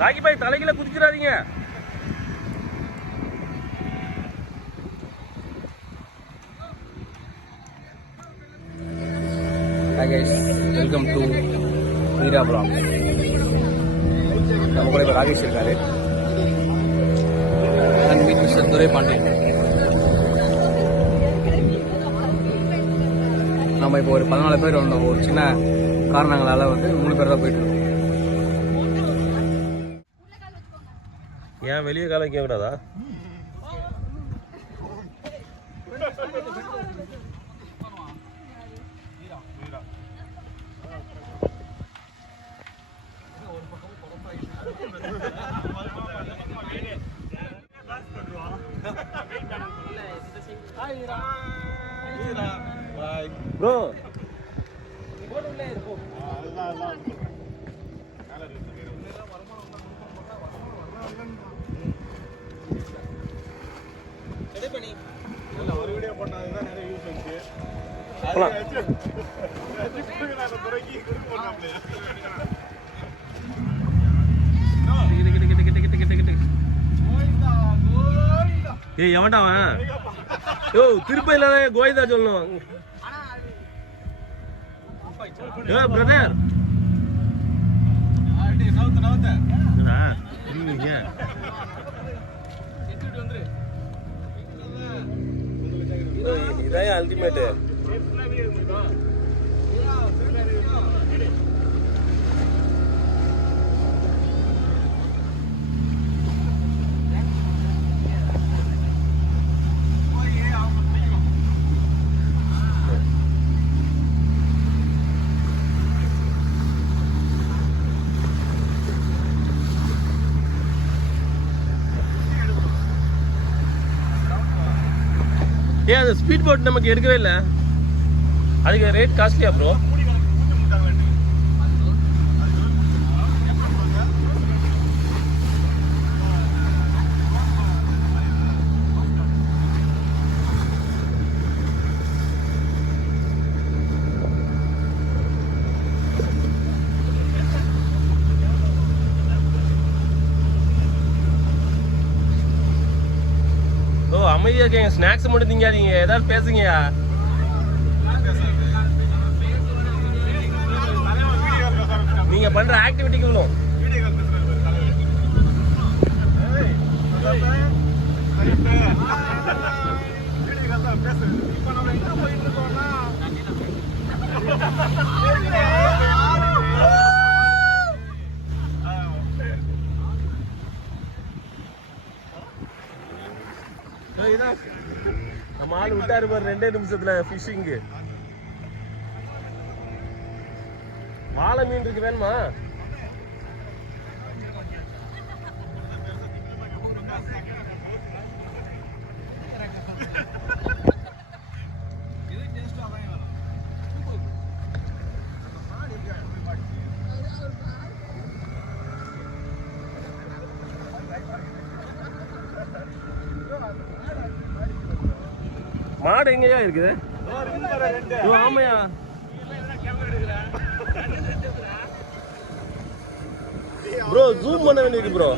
ராக்கி பாய் தலையில குதிக்கிறாதீங்க. Hi guys, welcome to Meera Vlog. நம்ம கூட இப்போ ராகேஷ் இருக்காரு. அண்ட் மீட் மிஸ்டர் துரை பாண்டியன். நம்ம இப்போ ஒரு 14 பேர் வந்தோம். ஒரு சின்ன காரணங்களால வந்து 3 பேர் தான் போயிட்டு இருக்கோம். ஏன் வெளியே கால வைக்க கூடாதா? ப்ரோ ஏய் எவன்டா அவன்? யோ திருப்ப இல்லாத கோவிந்தா சொல்லணும். யோ பிரதர் இதான் அல்டிமேட். ஏன் அந்த ஸ்பீட் போட் நமக்கு எடுக்கவே இல்லை? அதுக்கு ரேட் காஸ்ட்லியா ப்ரோ? அமைதியா இருக்கீங்க. ஸ்நாக்ஸ் மட்டும் திங்காதீங்க, ஏதாவது பேசுங்கயா. நீங்க பண்ற ஆக்டிவிட்டிகளும் நம்ம ஆள் விட்டாரு பாரு 2 நிமிஷத்துல ஃபிஷிங்கு. வாழை மீன் இருக்கு, வேணுமா? மாடு எங்கயா இருக்குது? ஆமையா? ப்ரோ ஜூம் பண்ண வேண்டியிருக்கு ப்ரோ.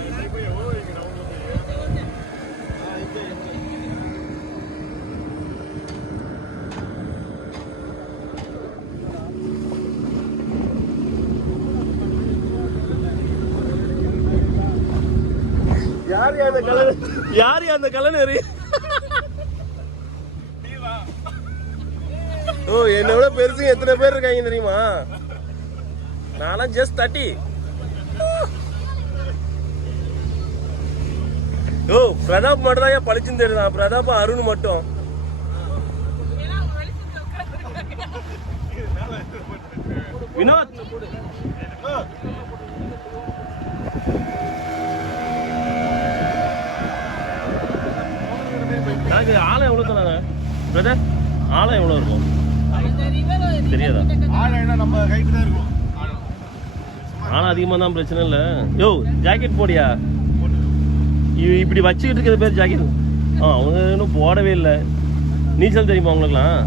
யாரு அந்த கலனரி? ஓ என்னோட பெருசுங்க எத்தனை பேர் இருக்காங்க தெரியுமா? நான்லாம் ஜஸ்ட் 30. யோ பிரதாப் மட்டும் தான் ஏன் பளிச்சுன்னு தெரியுதான். பிரதாப் அருண் மட்டும். வினோத் எனக்கு ஆழம் எவ்வளோ தராங்க பிரதர்? ஆழம் எவ்வளோ இருக்கும் தெரியாதா? நம்ம கைட்டு தான் இருக்கும். ஆழம் அதிகமாக தான் பிரச்சனை இல்லை. யோ ஜாக்கெட் போடியா? இப்படி வச்சுக்கிட்டு இருக்கிறது பேர் ஜாக்கெட். அவங்க இன்னும் போடவே இல்லை. நீச்சல் தெரியுமா அவங்களுக்குலாம்?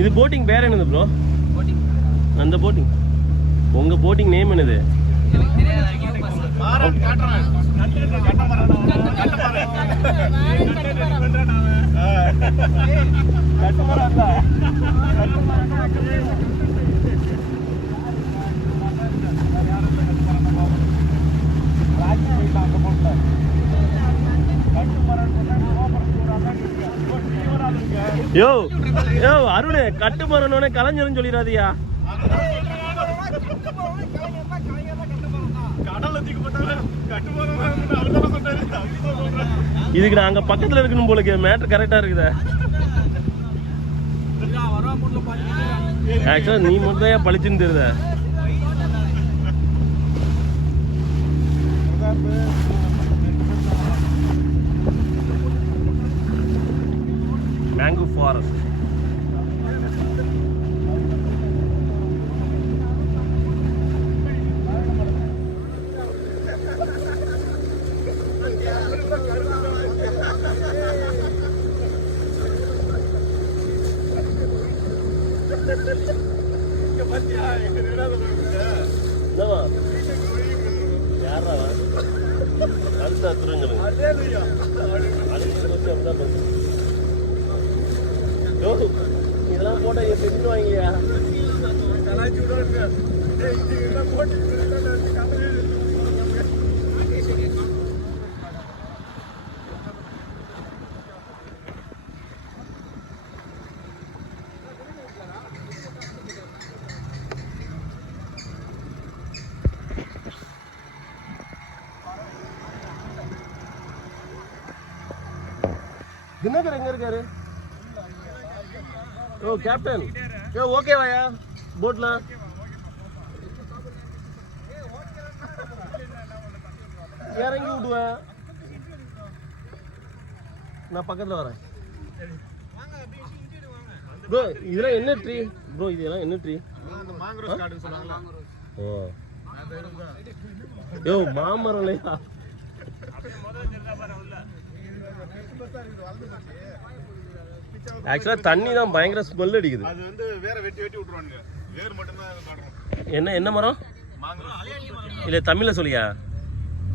இது போட்டிங் பேர் என்னது ப்ரோ? அந்த போட்டிங் உங்க போட்டிங் நேம் என்னது? யோ யோ அருண் கட்டுமரனோட கலைஞர்னு சொல்லிடாதியா. இதுக்கு நான் அங்க பக்கத்துல இருக்கணும் போல மேட்டர் கரெக்டா இருக்குதா? ஆக்சுவலா நீ மட்டும் தான் பழிச்சுன்னு தெரியுத. Mango forest. இதெல்லாம் போட்டா செஞ்சு வாங்கியா? தினகர் எங்க இருக்காரு? ஓ கேப்டன். யோ ஓகேவாயா போட்ல? இறங்கி விடுவேன். நான் பக்கத்துல வரேன். ப்ரோ இதெல்லாம் என்ன ட்ரீ ப்ரோ? இதெல்லாம் என்ன ட்ரீ? ஓ யோ மாமரம் இல்லையா? ஆக்சுவலா தண்ணி தான் பயங்கர ஸ்மெல் அடிக்குது. அது வந்து வேற வெட்டி வெட்டி விட்டுருவாங்க. வேர் மட்டும் தான் காட்றோம். என்ன மரம்? இல்ல தமிழ்ல சொல்லியா?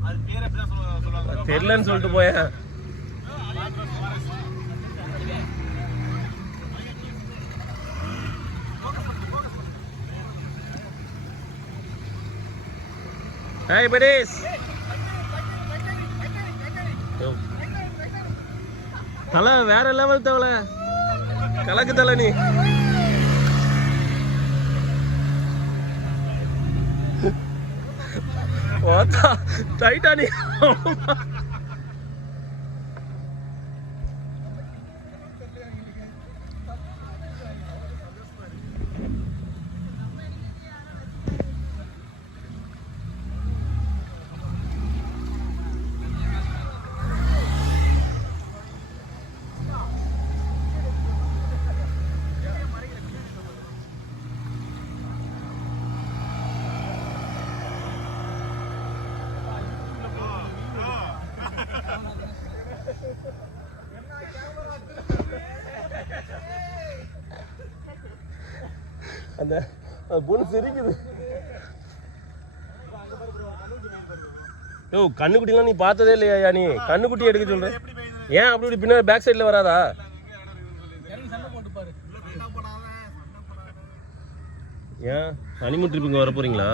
அது பேர் எப்படி சொல்றாங்க? தெரியலன்னு சொல்லிட்டு போய. Hi buddies. தலை வேற லெவல் தவளை. கலக்கு தலை நீ. டைட்டானிக். அந்த பொண்ணு சிரிக்குது. யோ கண்ணுக்குட்டிலாம் நீ பார்த்ததே இல்லையா? நீ கண்ணுக்குட்டி எடுக்க சொல்ற ஏன்? அப்படி பின்னாடி பேக் சைட்ல வராதா? ஏன் ஹனிமூன் ட்ரிப் இங்கே வர போறீங்களா?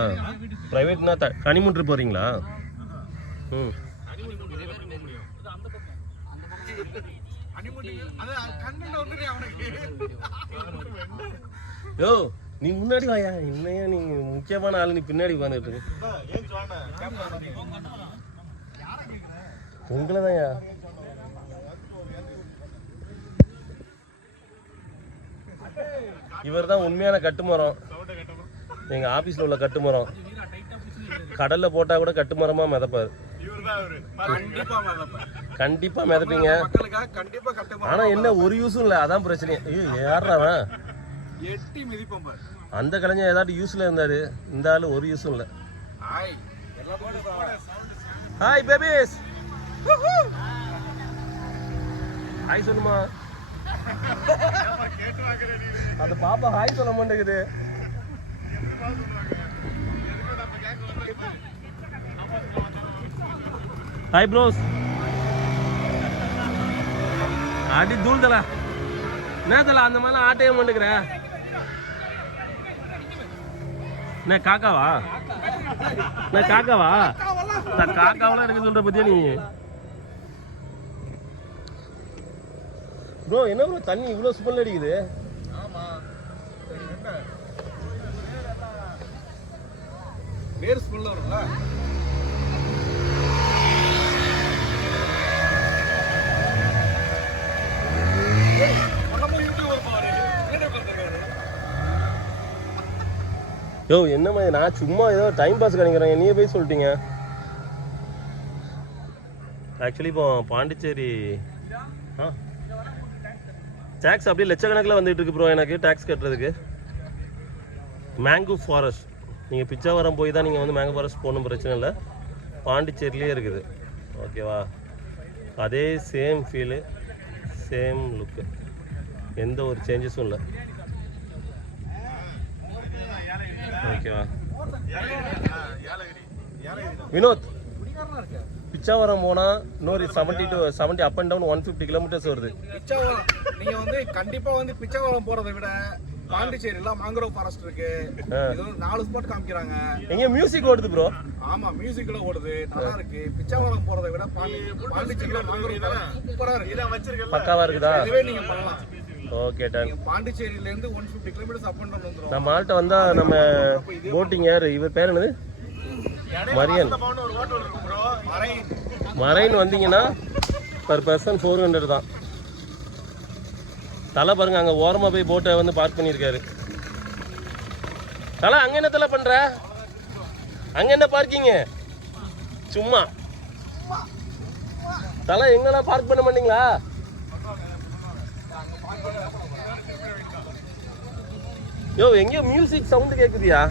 பிரைவேட்னா ஹனிமூன் ட்ரிப் போறீங்களா? ம் யோ நீ முன்னாடி வாயா, என்னையா நீ முக்கியமான ஆளு, நீ பின்னாடி உட்காந்துட்டு இருக்கு. உங்களை தான்யா. இவர் தான் உண்மையான கட்டுமரம், எங்க ஆபீஸ்ல உள்ள கட்டுமரம். கடல்ல போட்டா கூட கட்டுமரமா மிதப்பாரு. கண்டிப்பா மிதப்பீங்க. ஆனா என்ன ஒரு யூஸும் இல்ல, அதான் பிரச்சனை. யாருறாவன் அந்த கலைஞர் ஏதாட்டு யூஸ்ல இருந்தாரு, இந்த ஆளு ஒரு யூஸும் இல்ல. ஹாய் பேபிஸ், ஹாய் சொல்லுமா. அந்த பாப்பா ஹாய் சொல்ல மாட்டேங்குது. Hi bros. அடி தூள் தல, என்ன தல அந்த மாதிரிலாம் ஆட்டைய மாட்டேங்கிற? என்ன காக்காவா? என்ன காக்காவா? காக்காவெல்லாம் எனக்கு சொல்ற பத்தியா நீ? ப்ரோ என்ன ப்ரோ தண்ணி இவ்வளோ ஸ்மெல் அடிக்குது? வேர் ஸ்மெல் வரும்ல. யோ என்ன மாதிரி, நான் சும்மா ஏதோ டைம் பாஸ் கிடைக்கிறேன், நீயே போய் சொல்லிட்டீங்க. ஆக்சுவலி இப்போ பாண்டிச்சேரி டேக்ஸ் அப்படியே லட்சக்கணக்கில் வந்துட்டு இருக்கு ப்ரோ. எனக்கு டேக்ஸ் கட்டுறதுக்கு மேங்கோ ஃபாரஸ்ட், நீங்கள் பிச்சாவரம் போய் தான் நீங்கள் வந்து மேங்கோ ஃபாரஸ்ட் போகணும், பிரச்சனை இல்லை. பாண்டிச்சேரியிலே இருக்குது, ஓகேவா? அதே சேம் ஃபீலு, சேம் லுக்கு, எந்த ஒரு சேஞ்சஸும் இல்லை, ஓகேவா? வினோத், பிச்சாவரம் போனா இன்னொரு 70 அப் அண்ட் டவுன் 150 கிலோமீட்டர்ஸ் வருது. பிச்சாவரம் நீங்க வந்து கண்டிப்பா வந்து பிச்சாவரம் போறதை விட பாண்டிச்சேரியில மாங்கரோவ் ஃபாரஸ்ட் இருக்கு. இது 4 ஸ்பாட் காமிக்கிறாங்க. எங்க மியூசிக் ஓடுது ப்ரோ. ஆமா மியூசிக்ல ஓடுது, நல்லா இருக்கு. பிச்சாவரம் போறதை விட பாண்டிச்சேரியில மாங்கரோவ் சூப்பரா இருக்கு. இத வச்சிருக்கீங்க, பக்காவா இருக்குதா? இதுவே நீங்க பண்ணலாம். Okay done. பாண்டிச்சேரியில இருந்து 150 கிலோமீட்டர்ஸ் அப் அண்ட் டவுன் வந்துரும். நம்ம ஆள்கிட்ட வந்தா நம்ம போட்டிங் யாரு, இவர் பேர் என்னது? மரியன். மரைன் வந்தீங்கன்னா பர் பர்சன் 400 தான். தலை பாருங்க, அங்கே ஓரமாக போய் போட்டை வந்து பார்க் பண்ணியிருக்காரு. தலை அங்கே என்ன தலை பண்ணுற? அங்கே என்ன பார்க்கிங்க? சும்மா தலை எங்கெல்லாம் பார்க் பண்ண மாட்டீங்களா? யோ எங்கேயோ மியூசிக் சவுண்டு கேட்குதியா?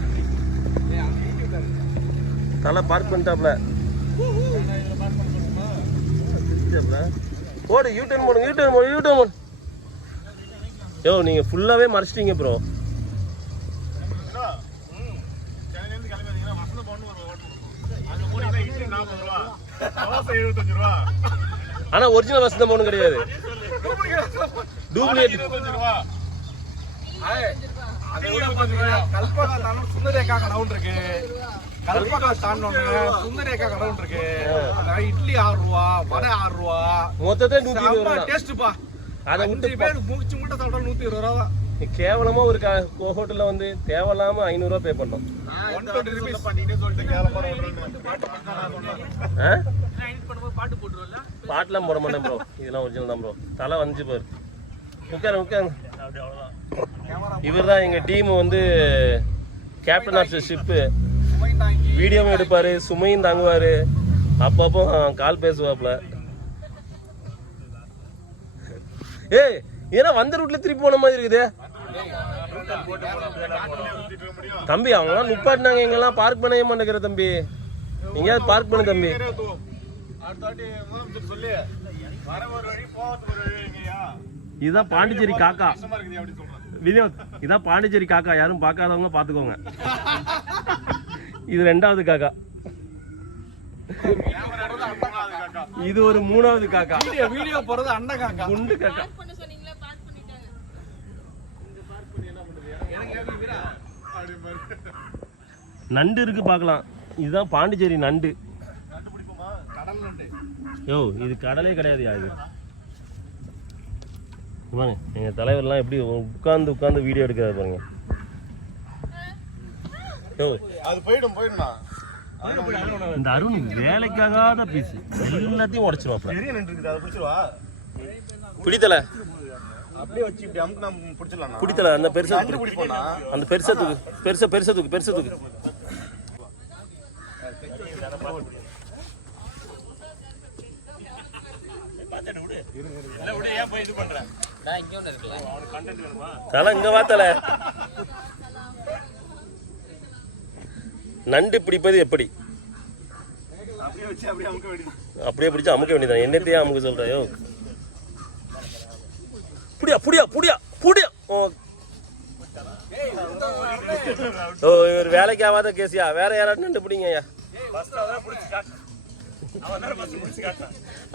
தலை பார்க் பண்ணிட்டாப்ல. போடு, யூடர்ன் போடுங்க, யூடர்ன் போடு, யூடர்ன் போடு. யோ நீங்க ஃபுல்லாவே மறைச்சிட்டீங்க ப்ரோ. ஆனா ஒரிஜினல் வசந்தம் போன கிடையாது, டூப்ளிகேட். கல்பகா தாண்டணும் சுந்தரேகா கடவுள் இருக்கு. கல்பகா தாண்டணும் சுந்தரேகா கடவுள் இருக்கு. இட்லி 6 ரூபா, வடை 6 ரூபா, மொத்தத்தை 120 ரூபா. டேஸ்ட்பா. அதை 5 பேர் மூச்சு மூட்டை சாப்பிட்டா 120 ரூபா தான். கேவலமா ஒரு ஹோட்டல்ல வந்து தேவையில்லாம 500 ரூபா பே பண்ணோம். 120 rupees பண்ணிட்டே சொல்லிட்டு கேவலமா பாட்டுலாம் போட மாட்டேன் ப்ரோ, இதெல்லாம் ஒரிஜினல் தான் ப்ரோ. தலை வந்துச்சு பாரு. உட்காரு உட்காரு. இவர் தான் எங்க டீம் வந்து கேப்டன் ஆஃப் தி ஷிப்பு. வீடியோவும் எடுப்பாரு, சுமையும் தாங்குவாரு, அப்பப்போ கால் பேசுவாப்ல. ஏய் ஏன்னா வந்த ரூட்ல திருப்பி போன மாதிரி இருக்குது தம்பி. அவங்களாம் நிப்பாட்டினாங்க, எங்கெல்லாம் பார்க் பண்ணவே மாட்டேங்கிற தம்பி. எங்கேயாவது பார்க் பண்ணு தம்பி. இதுதான் பாண்டிச்சேரி காக்கா வினோத், இதான் பாண்டிச்சேரி காக்கா. யாரும் பார்க்காதவங்க பார்த்துக்கோங்க. இது 2வது காக்கா, இது ஒரு 3வது காக்கா. வீடியோ போறது அண்ணன் காக்கா, குண்டு காக்கா. நண்டு இருக்கு பார்க்கலாம். இதுதான் பாண்டிச்சேரி நண்டு. யோ இது கடலே கிடையாதுயா. இது வாங்க, எங்க தலைவர்லாம் எப்படி உட்கார்ந்து வீடியோ எடுக்கிறாரு பாருங்க. யோ அது போயிடும்ண்ணா. இந்த அருண் வேலைக்காகாத பீஸ் எல்லாத்தையும் உடைச்சிருவாப்ல. பெரிய நண்டு இருக்குது, அதை பிடிச்சிருவா. பிடித்தல அப்படியே வச்சு இப்படி அமுக்கு நம்ம பிடிச்சிடலாம். பிடித்தல அந்த பெருசா நண்டு பிடிப்போம்னா அந்த பெருசா தூக்கு, பெருசா தூக்கு. தல இங்க வாத்தல நண்டு பிடிப்பது எப்படி? அப்படியே பிடிச்சா அமுக்க வேண்டியதான். என்னத்தையே அமுக்க சொல்றாயோ? புடியா ஓ இவர் வேலைக்கு ஆகாத கேசியா? வேற யாராவது நண்டு பிடிங்க ஐயா.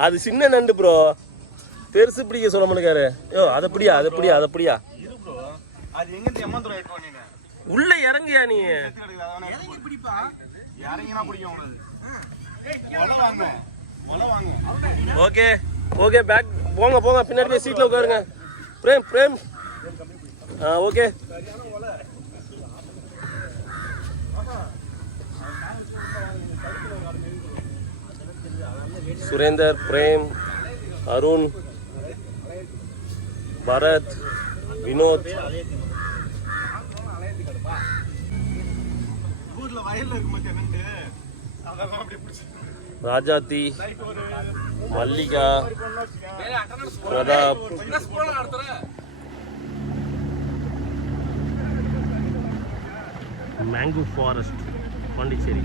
அது சின்ன நண்டு ப்ரோ, பெருசு பிடிக்க சொல்ல மாட்டேங்காரு. யோ அதை பிடியா உள்ள இறங்கியா நீ? ஓகே பேக் போங்க பின்னாடி போய் சீட்ல உட்காருங்க. Prem okay. Surender, Prem, Arun, Bharath, Vinod, Rajathi, Mallika, Prathap, mango forest, Pondicherry.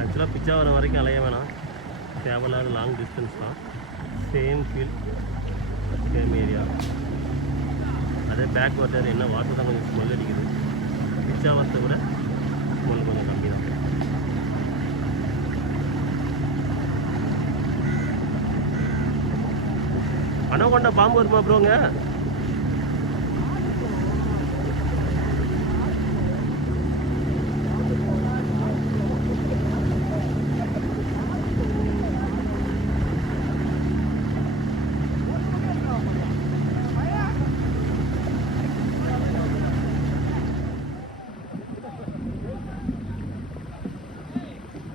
ஆக்சுவலாக பிச்சாவரம் வரைக்கும் அலைய வேணாம், தேவையில்லாத லாங் டிஸ்டன்ஸ் தான். Same feel, same area. அதே பேக் வாட்டர் என்ன வாட்டர் தான் கொஞ்சம் ஸ்மெல் அடிக்குது. பிச்சாவரத்தை விட ஸ்மெல் கொஞ்சம் கம்மி தான். அனகொண்டா பாம்பு வருமா ப்ரோங்க?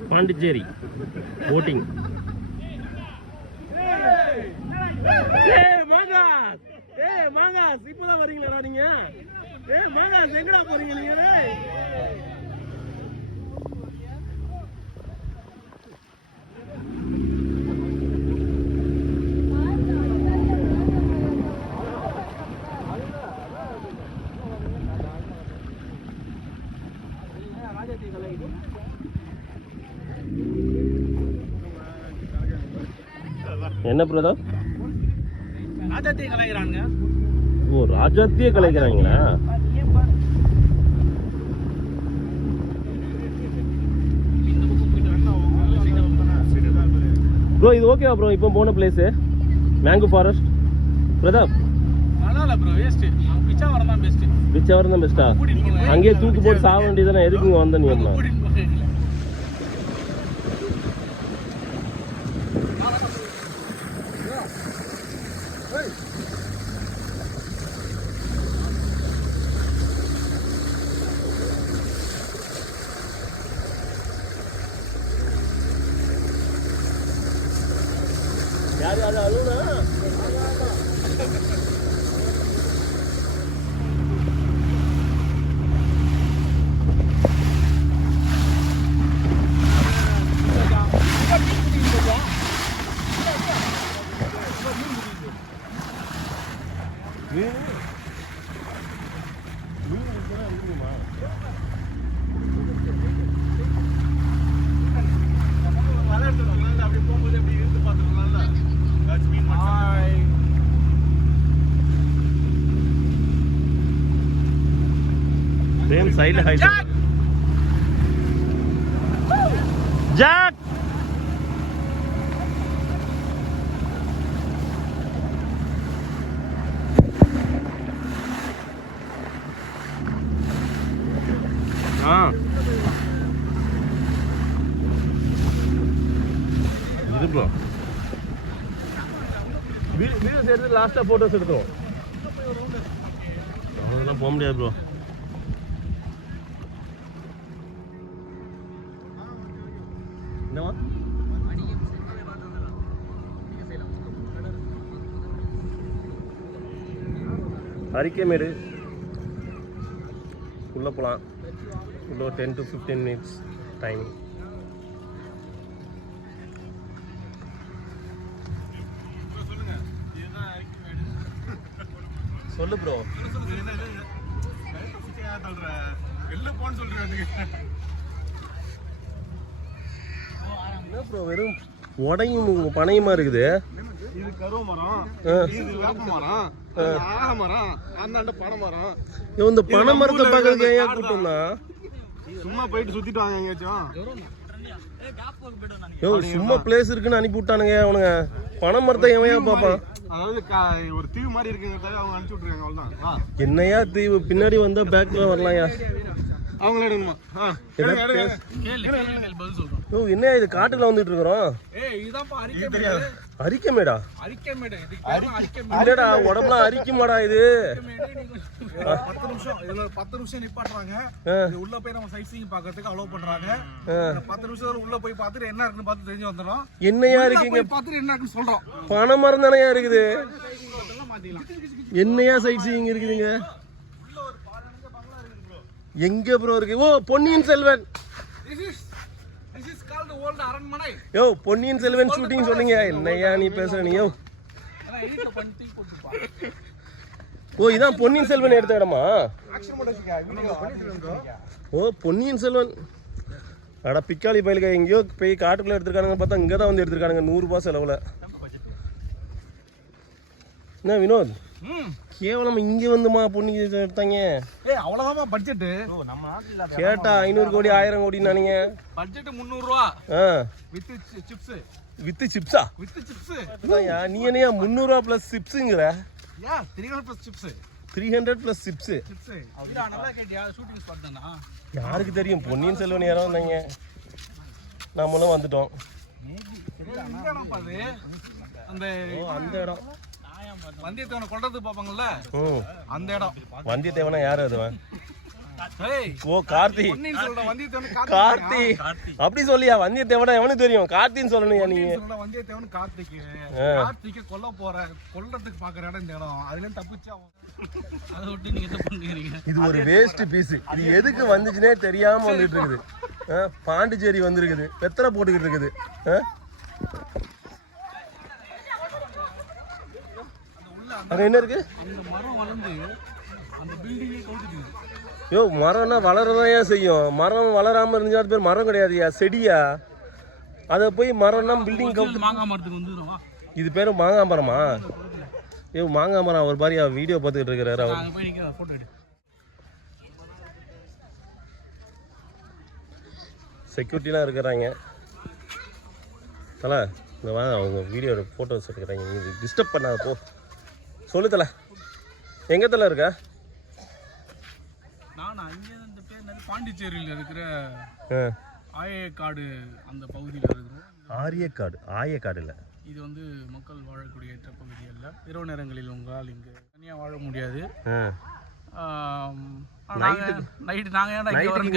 பாண்டிச்சேரி போட்டிங். மாங்காஸ் இப்பதான் வரீங்களா நீங்க? மாங்காஸ் எங்கடா போறீங்க நீங்க? என்ன பிரதர்? ராஜாத்தியை கலைக்கிறாங்க. ஓ ராஜாத்தியே கலைக்கிறாங்களா? ப்ரோ இது ஓகேவா ப்ரோ? இப்போ போன பிளேஸ் மேங்கோ ஃபாரஸ்ட் பிரதாப். நல்லா இல்ல ப்ரோ, வேஸ்ட். பிச்சாவரம் தான் பெஸ்ட். பிச்சாவரம் தான் பெஸ்ட்டா? அங்கேயே தூக்கி போட்டு சாக வேண்டியதானே, எதுக்கு இங்கே வந்த நீ? யார் அது அழுவுனா? Same side height. Jack. இது ப்ரோ வீடியோஸ் எடுத்து லாஸ்ட்டாக ஃபோட்டோஸ் எடுத்தோம். அதெல்லாம் போக முடியாது ப்ரோ. அரிக்கமேடு உள்ளே போகலாம். உள்ள ஒரு 10 to 15 minutes டைம். சொல்லு ப்ரோ. என்ன ப்ரோ வெறும் உடையும் பனையுமா இருக்குது? இது கருவ மரம், இது வேப்ப மரம், ஆக மரம், அந்தாண்ட பனை மரம். இந்த பனை மரத்தை பார்க்கறதுக்கு ஏன் கூட்டம் தான்? சும்மா போயிட்டு சுத்திட்டு வாங்க எங்கேயாச்சும். சும்மா பிளேஸ் இருக்குன்னு அனுப்பி விட்டானுங்க அவனுங்க. பனை மரத்தை எவன் பார்ப்பான்? அதாவது ஒரு தீவு மாதிரி இருக்குங்கிறத அவங்க அனுப்பிச்சு விட்டுருக்காங்க. அவ்வளவுதான். என்னையா தீவு? பின்னாடி வந்தா பேக்ல வரலாம்யா. அவங்கள எடுக்கணுமா? என்ன இது காட்டுல வந்துட்டு இருக்கிறோம்? அரிக்கமேடா? இல்லடா உடம்புலாம் அரிக்குமாடா இது? 10 நிமிஷம் நிப்பாட்டுறாங்க. உள்ள போய் நம்ம சைட் பாக்கிறதுக்கு அலோவ் பண்றாங்க. 10 நிமிஷம் உள்ள போய் பார்த்துட்டு என்ன இருக்குன்னு பார்த்து தெரிஞ்சு வந்துடும். என்னையா இருக்கீங்க? பார்த்துட்டு என்ன இருக்குன்னு சொல்றோம். பனை மரம் தானே இருக்குது. என்னையா சைட் சீயிங் இருக்குதுங்க? எங்க ப்ரோ இருக்கு? ஓ பொன்னியின் செல்வன். யோ பொன்னியின் செல்வன் ஷூட்டிங் சொன்னீங்க. என்னையா நீ பேசுற நீ? யோ ஓ இதான் பொன்னியின் செல்வன் எடுத்த இடமா? ஓ பொன்னியின் செல்வன். அட பிக்காளி பயிலுக்கா எங்கேயோ போய் காட்டுக்குள்ள எடுத்துருக்கானுங்க. பார்த்தா இங்கே தான் வந்து எடுத்துருக்கானுங்க 100 ரூபாய் செலவில். என்ன வினோத் கேவலம் இங்கே வந்துமா பொன்னி எடுத்தாங்க? அவ்வளவுதான் பட்ஜெட். கேட்டா 500 கோடி 1000 கோடி நானுங்க. பட்ஜெட் 300 ரூபா. With chips. வித் சிப்ஸா? With chips. நீ என்னையா 300 ரூபா பிளஸ் சிப்ஸுங்கிற? 300 பிளஸ் சிப்ஸ். 300 plus chips. யாருக்கு தெரியும்? பொன்னியின் செல்வன் யாரோ வந்தாங்க, நம்மளும் வந்துட்டோம். அந்த இடம் வந்தியத்தேவனை கொல்றது பாப்பாங்கல்ல, அந்த இடம். வந்தியத்தேவனா யாரு அதுவன்? ஓ கார்த்தி. கார்த்தி அப்படி சொல்லியா? வந்தியத்தேவனா எவனுக்கு தெரியும்? கார்த்தின்னு சொல்லணும் நீங்க. வந்தியத்தேவன் கார்த்திகை கொல்ல கொல்றதுக்கு பாக்குற இடம் இந்த இடம். அதுல தப்பிச்சா அதை விட்டு நீங்க என்ன பண்ணுறீங்க? இது ஒரு வேஸ்ட் பீஸ். இது எதுக்கு வந்துச்சுன்னே தெரியாம வந்துட்டு இருக்குது. பாண்டிச்சேரி வந்திருக்குது, வெத்தலை போட்டுக்கிட்டு இருக்குது. அங்க என்ன இருக்கு? அந்த மரம் வளர்ந்து அந்த பில்டிங்கே கவுத்துட்டு. யோ மரம்னா வளரதான் செய்யும். மரம் வளராம இருந்தா அது பேர் மரம் கிடையாதுயா, செடியா. அதை போய் மரம்னா பில்டிங் கவுத்து. மாங்காய் மரத்துக்கு வந்துடுறோம். இது பேரு மாங்காய் மரமா? ஐயோ மாங்காய் மரம். அவர் பாரியா வீடியோ பார்த்துக்கிட்டு இருக்கிறாரு அவர். செக்யூரிட்டிலாம் இருக்கிறாங்க. தலை இங்கே வாங்க, அவங்க வீடியோ ஃபோட்டோஸ் எடுக்கிறாங்க. நீங்கள் டிஸ்டர்ப் பண்ணாத போ. சொல்லு தலை, எங்கே தலை இருக்கா? நான் அங்கே இந்த பேர் பாண்டிச்சேரியில் இருக்கிற ஆயக்காடு அந்த பகுதியில் இருக்கிறோம். ஆரியக்காடு? ஆயக்காடு இல்லை, இது வந்து மக்கள் வாழக்கூடிய பகுதி அல்ல. இரவு நேரங்களில் உங்களால் இங்கே தனியாக வாழ முடியாது.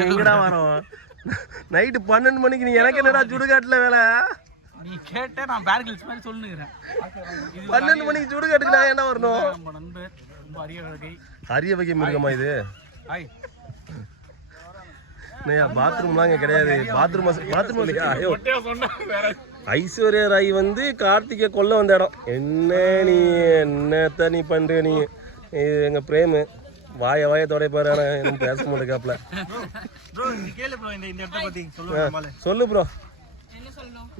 எங்கடா வரோம்? நைட்டு 12 மணிக்கு. நீ எனக்கு என்னடா சுடுகாட்டில் வேலை? நீ கேட்ட நான் பேர்கில்ஸ் மாதிரி சொல்லுகிறேன். 12 மணிக்கு சுடுகாட்டுக்கு நான் என்ன வரணும்? நம்ம நண்பர் ரொம்ப அரிய வகை. அரிய வகை மிருகமா இது? பாத்ரூம்லாம் இங்கே கிடையாது. பாத்ரூம் ஐஸ்வர்யா ராய் வந்து கார்த்திகை கொல்ல வந்த இடம். என்ன நீ என்னத்த நீ பண்ற? நீ இது எங்க பிரேமு வாய தொடைப்பாரு. ஆனால் பேச மாட்டேக்காப்ல. சொல்லு ப்ரோ,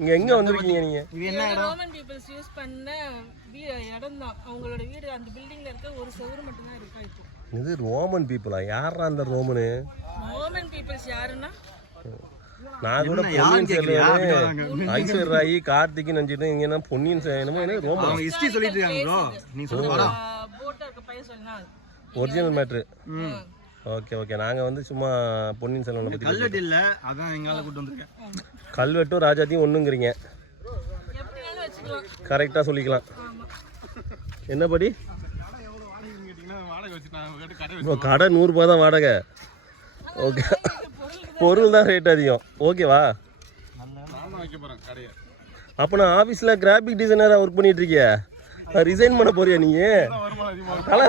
இங்க எங்க வந்திருக்கீங்க நீங்க? ரோமன் பீப்பிள்ஸ் யூஸ் பண்ண இடம் தான். அவங்களோட வீடு அந்த பில்டிங்ல இருக்க ஒரு செவுரு மட்டும் தான் இருக்கா இப்போ. இது ரோமன் பீப்புளா? யாரா அந்த ரோமனு? ரோமன் பீப்பிள்ஸ் யாருன்னா நான் கூட பொன்னியின் செல்வன் ஐஸ்வர்யா ராய் கார்த்திக் நினைச்சிட்டு இங்க என்ன பொன்னியின் செல்வன் ரோமன் ஹிஸ்டரி சொல்லிட்டு இருக்காங்க ப்ரோ. நீ சொல்லுடா. போட்டா இருக்க பையன் சொன்னா ஒரிஜினல் மேட்ரு. Okay okay. நாங்க வந்து சும்மா பொன்னியின் செல்வனை பத்தி. கல்வெட்டு இல்ல, அதான் எங்கால கூட்டி வந்திருக்கேன். கல்வெட்டும் ராஜாத்தையும் ஒண்ணுங்கிறீங்க. கரெக்டா சொல்லிக்கலாம். என்ன படி? கடை 100 ரூபாய் தான் வாடகை. ஓகே, பொருள் தான் ரேட் அதிகம். ஓகேவா? அப்போ நான் ஆஃபீஸில் கிராஃபிக் டிசைனராக ஒர்க் பண்ணிட்டு இருக்கிய, ரிசைன் பண்ண போறியா நீ? தல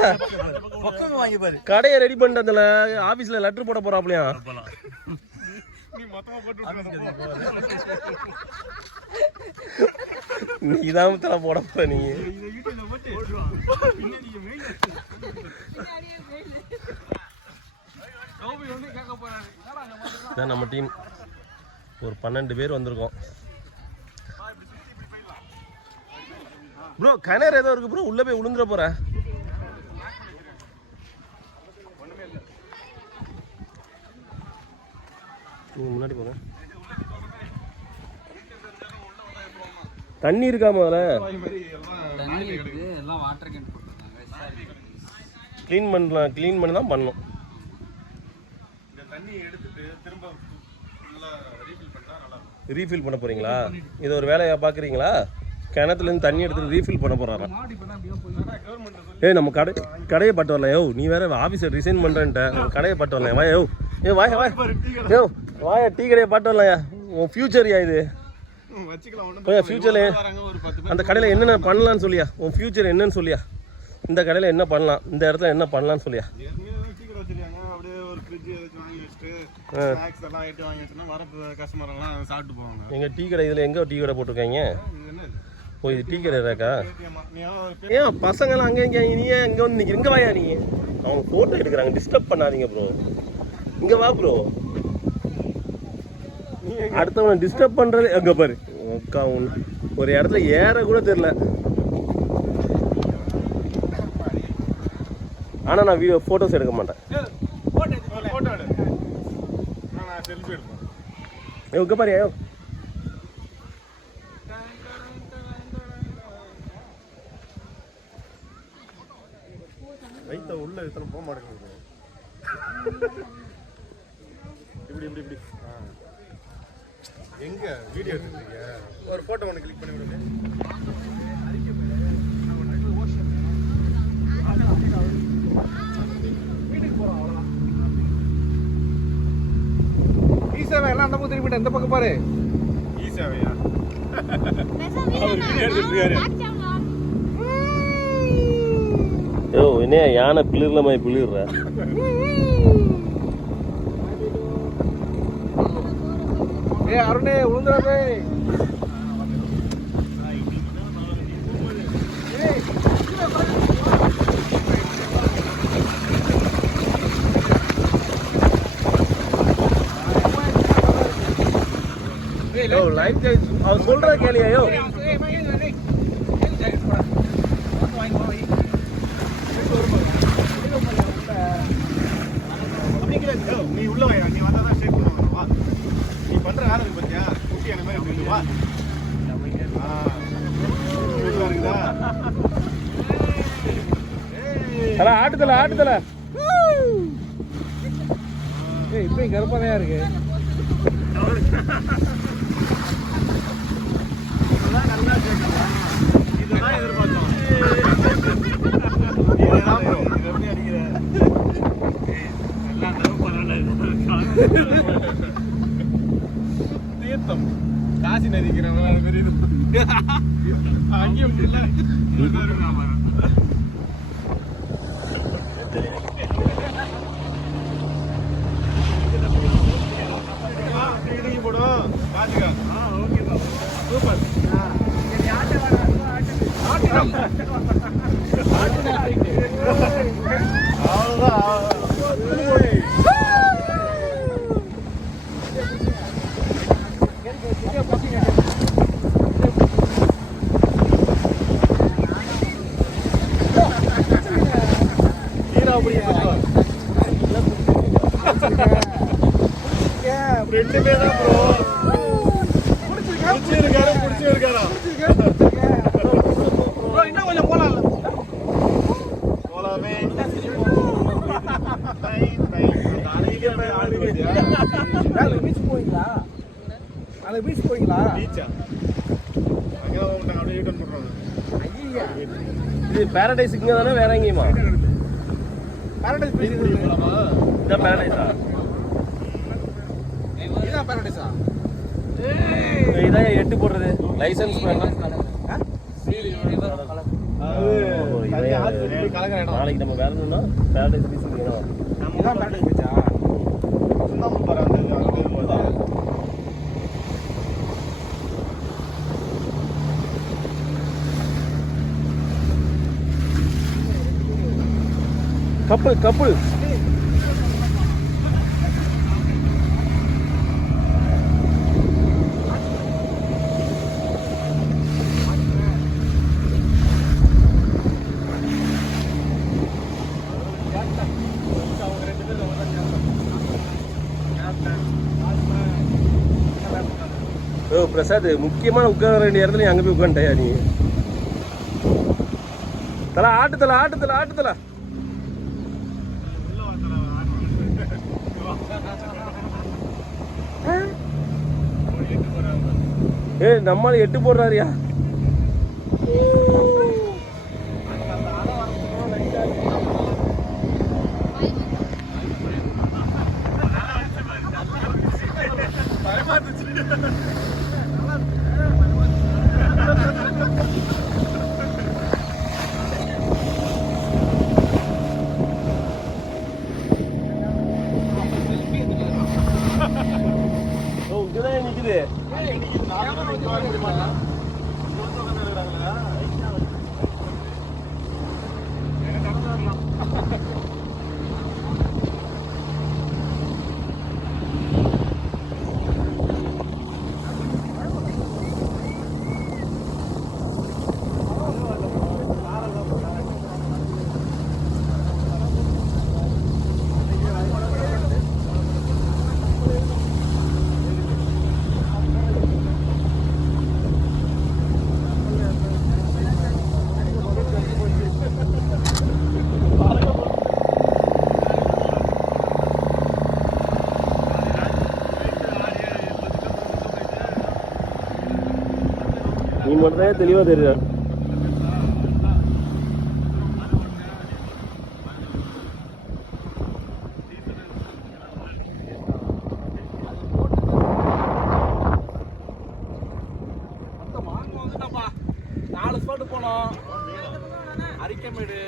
வாங்கி பாரு. கடையை ரெடி பண்ணிட்டு அந்த ஆபீஸ்ல லெட்டர் போட போறாப்லையா? நீதான் தலை போட போற நீ. நம்ம டீம் ஒரு 12 பேர் வந்திருக்கோம் ப்ரோ. கிணறு ஏதோ இருக்கு ப்ரோ, உள்ள போய் விழுந்துட போற. முன்னாடி போங்க. தண்ணி இருக்கா முதல்ல? க்ளீன் பண்ணலாம், க்ளீன் பண்ணி தான் பண்ணணும். ரீஃபில் பண்ண போறீங்களா? இது ஒரு வேலையா பாக்குறீங்களா? கிணத்துலேருந்து தண்ணி எடுத்துட்டு ரீஃபில் பண்ண போறாராம். ஏய் நம்ம கடையை பட்டு வரல. யோ நீ வேற ஆஃபீஸர் ரிசைன் பண்றேன்ட்ட கடையை பட்டு வரல. வா யோ ஏ வாய் வாய் யோ வாயா, டீ கடையை பாட்டு வரலையா? உன் ஃபியூச்சர் யா இது. ஃபியூச்சர்ல அந்த கடையில் என்னென்ன பண்ணலான்னு சொல்லியா? உன் ஃபியூச்சர் என்னன்னு சொல்லியா? இந்த கடையில் என்ன பண்ணலாம், இந்த இடத்துல என்ன பண்ணலான்னு சொல்லியா? எங்க டீ கடை இதில் எங்கே டீ கடை போட்டிருக்காங்க? ஓ இது டீ கடை இருக்கா? ஏன் பசங்களாம் அங்கே இங்கே நீ ஏன் இங்கே வந்து நிற்கிற? இங்கே வாயா நீ. அவங்க ஃபோட்டோ எடுக்கிறாங்க, டிஸ்டர்ப் பண்ணாதீங்க ப்ரோ. இங்கே வா ப்ரோ. அடுத்தவனை டிஸ்டர்ப் பண்ணுறது எங்கே பாரு. ஒரு இடத்துல ஏற கூட தெரியல. ஆனால் நான் ஃபோட்டோஸ் எடுக்க மாட்டேன். இங்கே பாரு. ரைட்டா உள்ள இத்தனை போக மாட்டேங்குது. இப்படி இப்படி இப்படி எங்க வீடியோ எடுத்துருக்கீங்க? ஒரு போட்டோ ஒன்று கிளிக் பண்ணி விடுங்க. வீட்டுக்கு போறோம் அவ்வளோதான். ஈசாவை எல்லாம் அந்த பக்கம் திரும்பிட்டு இந்த பக்கம் பாரு. ஈசாவையா யோ என்ன யானை பிளிர்ல மாதிரி பிளிர்ற? ஏ அருணே உளுந்துறாதே. யோ லைட் அவர் சொல்ற கேளியா? யோ நீ உள்ள வாயா, நீ வந்தாதான் ஷேப் பண்ணுவா. நீ பண்ற வேலை இருக்கு பாத்தியா? குட்டி அந்த மாதிரி இப்படி வா. இருக்குதா? தல ஆட்டுதல ஆட்டுதல. ஏய் இப்பயும் கருப்பாதையா இருக்கு. இதெல்லாம் நல்லா கேட்கலாம். இதெல்லாம் எதிர்பார்த்தோம். இதெல்லாம் ப்ரோ இது எப்படி அடிக்கிற? தீர்த்தம் காசி நதிக்கிறவங்க பெரிய அங்கேயும் போடும் காசிக்கா. Okay super. ரெண்டுமே தான் ப்ரோ. பிடிச்சிருக்காரா ப்ரோ? இன்னும் கொஞ்சம் போலாம்ல. போலாமே. பீச் போறீங்களா? நாளை பீச் போறீங்களா? பீச்சா? அங்கே தான் அப்படியே யூட்டர்ன் பண்ணுறாங்க. ஐயா இது பேரடைஸ் இங்கே தானே? வேற எங்கேயுமா? பேரடைஸ் பீச் போகலாமா? இதான் பேரடைஸா? இதான் பேரடைஸா? இதான் 8 போடுறது லைசன்ஸ் பண்ணலாம். நாளைக்கு நம்ம வேற என்னன்னா பேரடைஸ் பீச் வேணும். இதான் பேட்டரி பீச்சா? கப்பல் ஓ பிரசாத், முக்கியமான உட்கார வேண்டிய இடத்துல நீ அங்கே போய் உட்காந்துட்டயா நீ? தலா ஆட்டுத்தலா நம்மளால 8 போடுறாருயா. இங்கதான் நிக்குது. நீ மட்டும் தெளிவா தெரியுதா? வந்துட்டப்பா 4 ஸ்பாட் போனோம். அரிக்கமேடு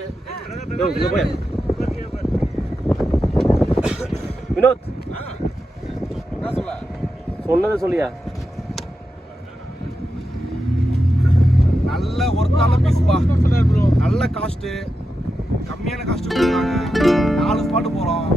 வினோத் என்ன சொல்ல சொன்னதை சொல்லியா? நல்ல ஒர்த்தான பீஸ்பா, நல்ல காஸ்ட், கம்மியான காஸ்ட் கொடுக்குறாங்க. 4 ஸ்பாட் போறோம்.